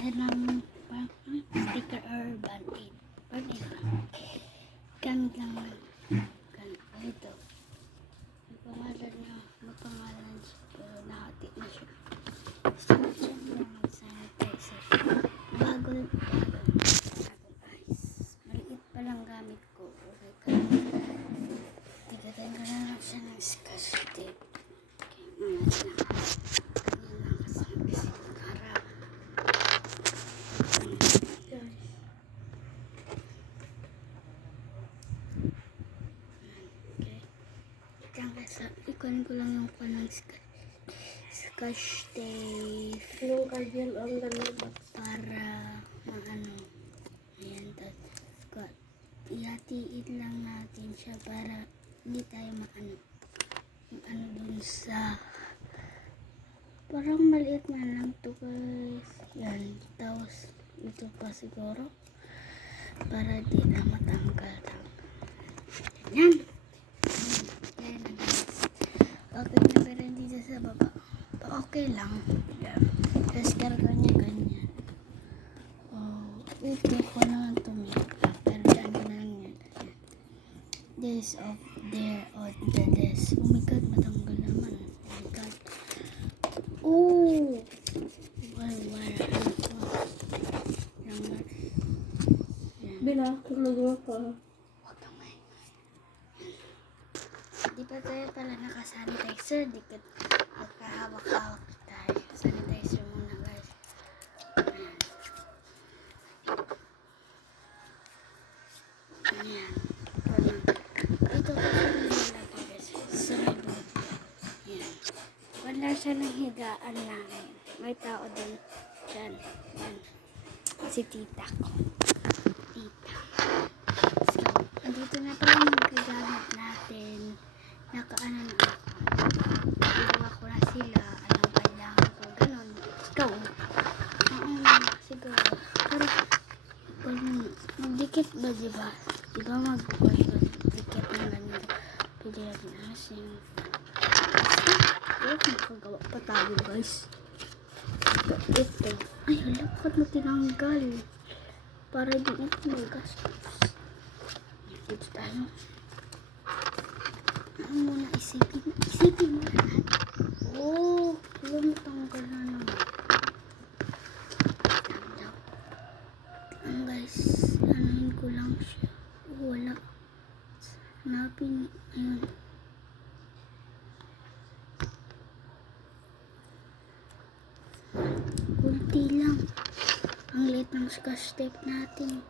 parang sticker or band-aid. Band-aid lang. Gamit lang man. Ito. May pangalan siya. Pero nakati na siya. So, siya mag-sanitizer. Bagong eyes. Maliit pa lang gamit ko. Okay ka. Tigatan ko na lang siya ng scotch tape. Okay, malas na. Ganyan lang kasi harap. Ikunin ko lang yung panang scotch tape. Yung kagyan ang lalabas. Para maano. Ayan. Ihatiin lang natin siya para hindi tayo maano. Yung ano dun sa parang maliit na lang to guys. Yan. Tapos ito pa siguro. Para di na matanggal. Yan. Yan na guys. Okay na pero hindi sa baba. Okay lang. Yan. Tapos karga niya ganyan. Ito ko naman tumik. Pero dyan ko na lang yan. This of there on the desk. Oh my god, matanggal naman. Oh my god. Oh! Wala. Bila, gulog pa. Huwag kang maingay. Di pa tayo pala nakasanitizer. Di ka magkahawak-hawak tayo. Sanitizer muna guys. Ayan. Ito kasi nilalagay guys. Sa libro. Ayan. Wala siya ng higaan namin. May tao din dyan. Ayan. Si tita ko. Tita. So, andito na pala yung magagamit natin. Nakaano na ako. Ginawa ko na sila. Anong kailangan ko. Ganon. Ikaw. Oo. Siguro. Pero, magdikit ba diba? Diba mag-dikit na ganito. Pwede natin asin. Huwag makagawa pa tayo guys. Ito. Ay, hala, bakit mo tinanggal? Para di ito magastos. Dito tayo. Ano muna isipin? Isipin mo na. Oh, wala mo tanggal na naman. Ang guys, anuhin ko lang siya. Oh, wala. Hanapin. Ayun. Kunti lang. Ang liit ng scotch tape natin.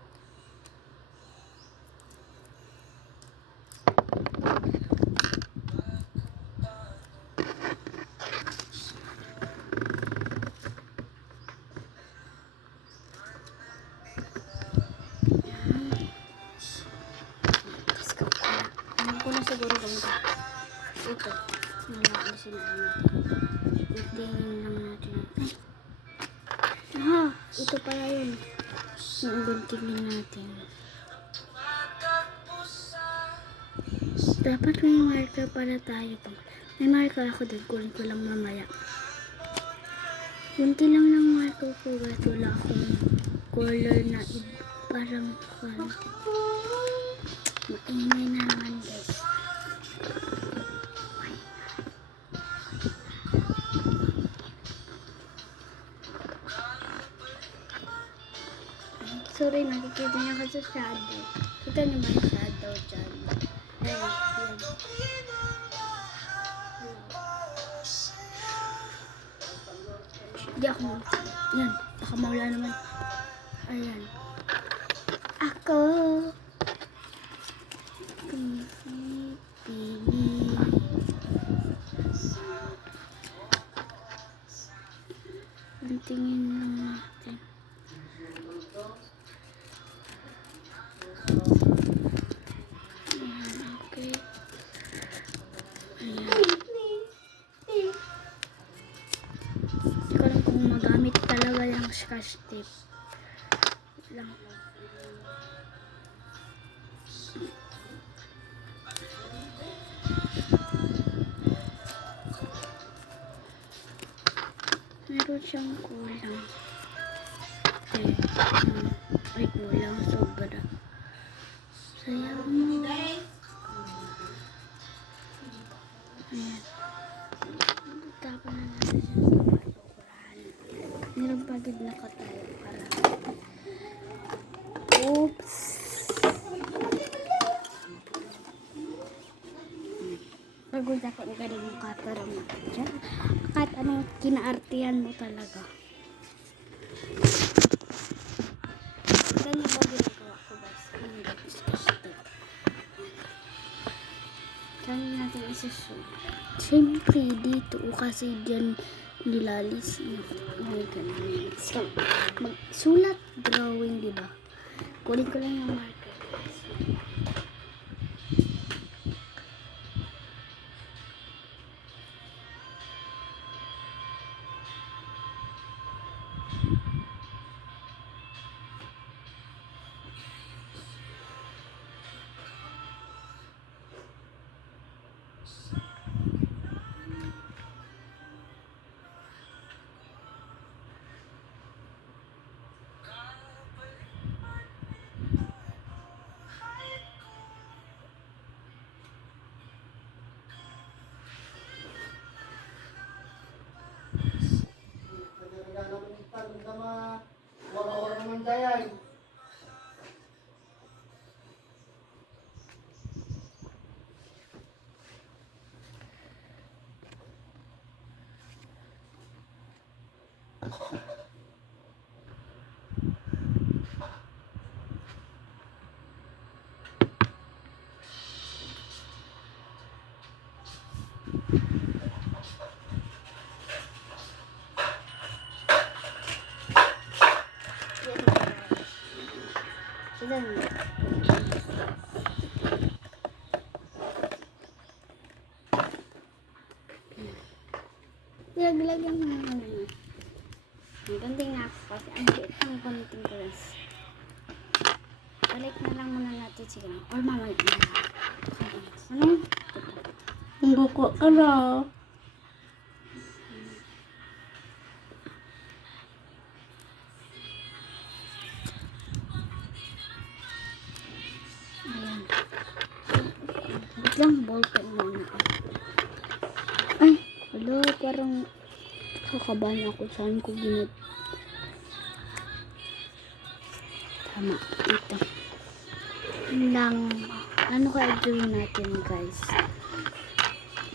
Alam ko na siguro ganito. Ito. Nalakasin natin. Tignan lang natin. Ay. Ito pala yun. Tingnan natin. Dapat may marker para tayo. May marker ako doon. Kunin ko lang mamaya. Kunti lang ng marker ko. Guys, wala akong color na parang maingay na naman guys. Sorry, nakikita niya kasi shadow. Kita niyo ba yung shadow dyan? Ayan, yan. Hindi ako yan, baka mawala naman. Ayan. Ako. Tingin lang natin. Ayan, okay. Ayan. Hindi ko lang kung magamit talaga yung scotch tape. Lang. Meron siyang kulang. Ay, kulang. Sobra. Sayang mo. Ayan. Tapan na natin siya sa kapaturahan. Nilagpagid na ka tayo para. Oops. Pagod ako ang galing mo katarang mo. Kahit anong kinaartihan mo talaga. Ganyan ba ginagawa ko guys? Ang disgusting. Saan natin isusunod? Siyempre dito kasi dyan nilalis. May ganun. So, magsulat drawing, diba? Kunin ko lang yung marker guys. Ilan mo? Lagyan mo ng ano. Ang ganting nga ako kasi ang liit ng konting glass. Balik na lang muna natin siguro. Or mamalik na lang. Ano? Ang buko ka na. Ayan. Wait lang, ballpen muna. Ay, wala, parang kakabahan ako saan ko ginit. Tama, ito. Lang, ano kaya gawin natin guys?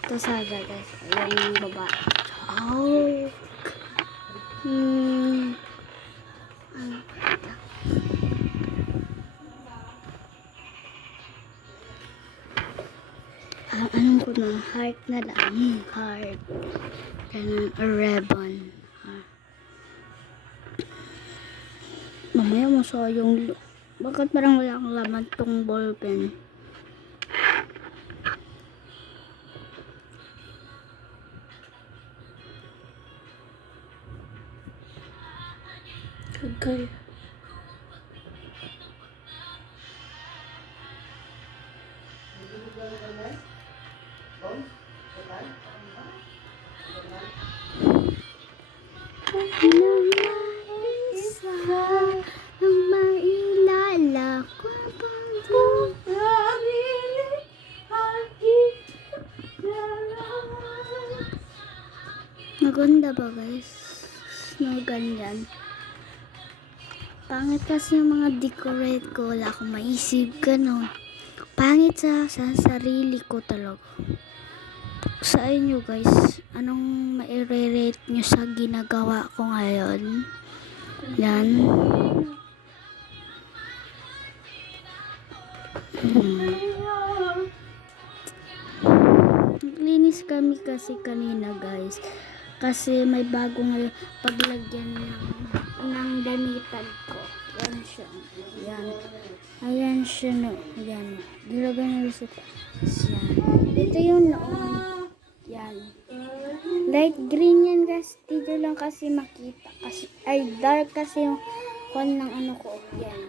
Ito sada guys. Ayan yung baba. Oh. Ano pa ito? Anong ko na? Heart na lang. Heart. Ganun. A ribbon. Mamaya masayang. Bakit parang wala akong laman tong ballpen? Okay. Ang mailala ko maganda ba guys? No, ganyan. Pangit kasi yung mga decorate ko. Wala akong maisip ganun. Pangit sa sarili ko talaga. Sa inyo guys, anong maire-rate nyo sa ginagawa ko ngayon? Yan. Naglinis kami kasi kanina guys. Kasi may bagong paglagyan ng damitan ko. Yan siya. Yan. Ayan siya no. Yan. Gilagyan na siya. Yan. Ito yung noon. Yan. Light green yan guys. Dito lang kasi makita. Kasi, ay dark kasi yung kon ng ano ko. Yan.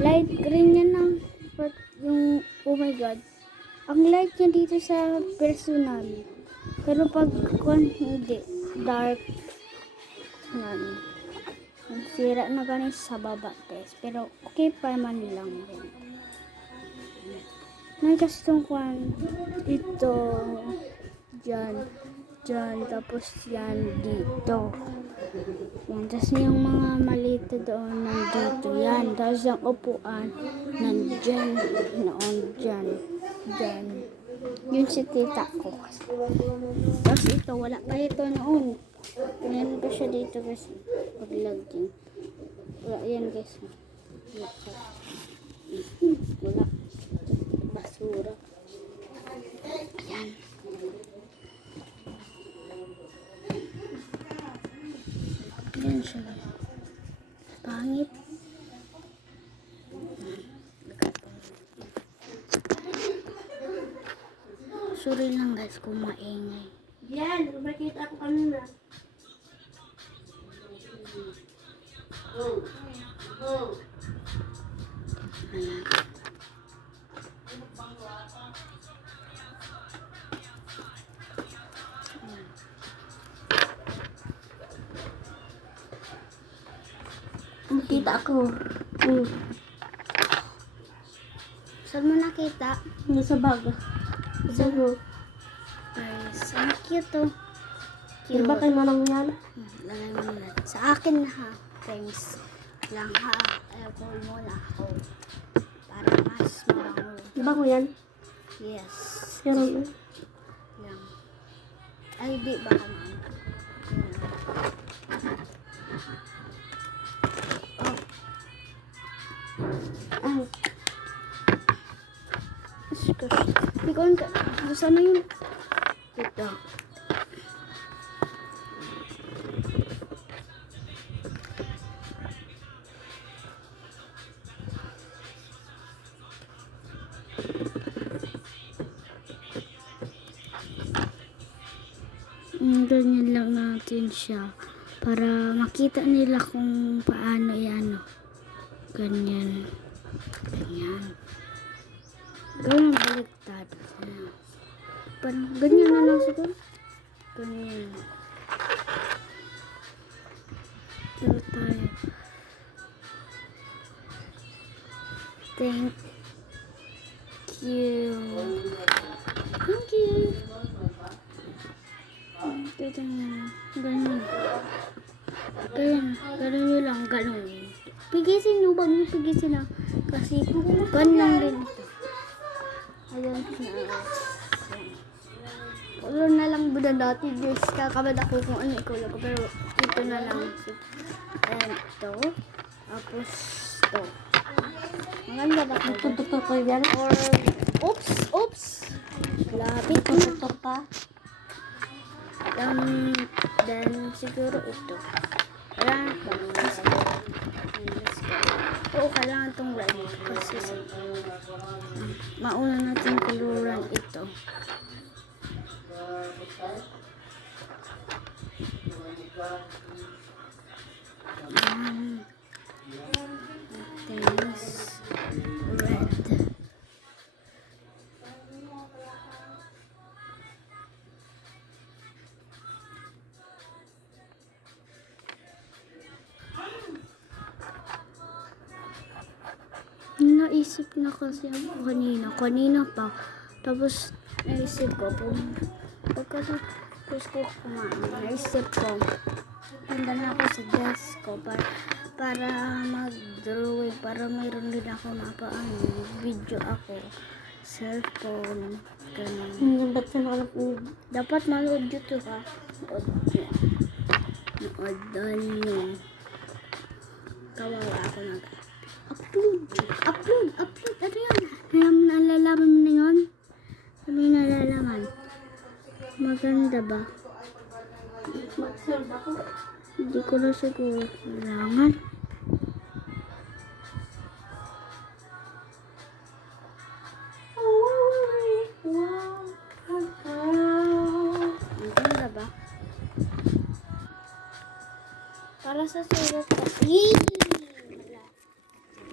Light green yan ng yung oh my god. Ang light niya dito sa personal. Pero pag kon hindi. Dark. Yan. Sira na ganis sa baba guys. Pero okay pa man lang rin. May kasi itong kwan. Ito. Dyan. Tapos yan dito. Yan. Tapos yung mga maliit doon nandito. Yan. Tapos yung upuan nandyan. Noon dyan. Dyan. Yun si tita ko. Tapos ito. Wala pa ito noon. Yan pa siya dito guys. Paglaging. Wala yan guys. Wala. Basura. Yan. Yan siya. Pangit. Sorry lang guys kung maingay. Yan, nakita ko kanina. Ayan. Nakita ako. Saan mo nakita? Nasa bag. Sago. Guys, ang cute to. Di ba kay manang yan? Lagay mo na. Sa akin na ha. Thanks. Lang ha. Apple mo na ako. Para mas mabango. Di ba ko yan? Yes. Pero yun. Lang. Ay, di ba ka man? Ah, Ikaw ka. Saan na yun? Ito. Ganyan lang natin siya para makita nila kung paano yan. Ganyan. Gawin baliktad. Parang ganyan na lang siguro. Ganyan. Pero tayo. Thank you. Thank you. Ganyan. Ganyan nyo lang. Ganun. Pigisin nyo. Wag nyo pigisin lang. Kasi ganyan din ito. Ayun na. Ulo na lang ba dati guys. Kakabad ako kung ano ikaw lang. Pero ito na lang. And ito. Tapos ito. Maganda ba ito? tutok ko yan. Or, oops. Lapit na. Tutok pa. Then siguro ito. Kailangan ba? Oo, kailangan itong light. Kasi mauna natin kuluran ito. Things red. Naisip na kasi ako kanina pa. Tapos naisip ko pagkatapos ko kumain, naisip ko punta na ako sa desk ko para mag-drawing, para mayroon din ako video ako, cellphone, ganun. Ba't ka nakalapag? Dapat manood YouTube ha. Noodan nyo. Kawawa ako upload. Ano yan? Nalalaman mo na yun? Ano yung nalalaman? Maganda ba? Mag-serve ako. Hindi ko na siguro kailangan. Maganda ba? Para sa sulat ko.